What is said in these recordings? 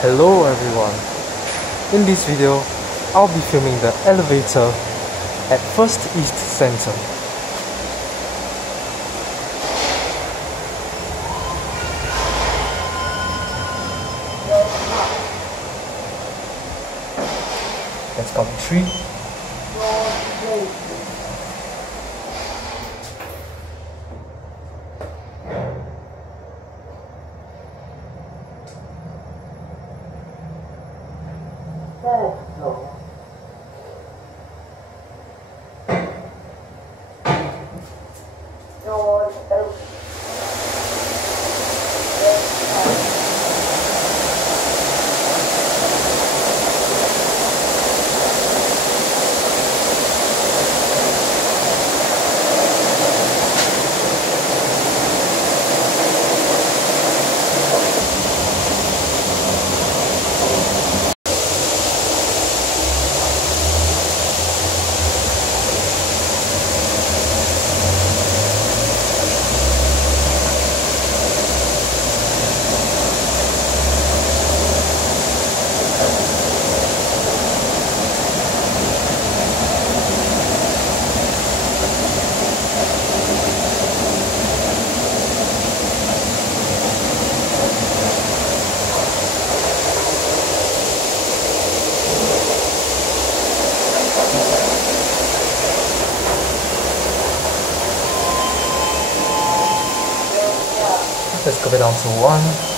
Hello everyone. In this video, I'll be filming the elevator at First East Center. Let's count 3. Let's go down to 1.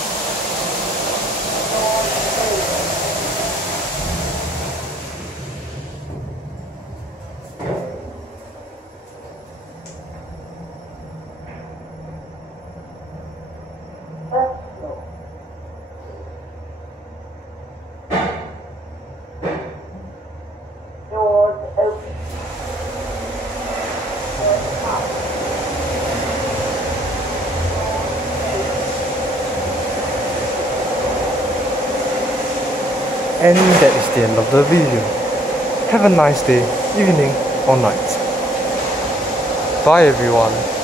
And that is the end of the video. Have a nice day, evening or night. Bye everyone.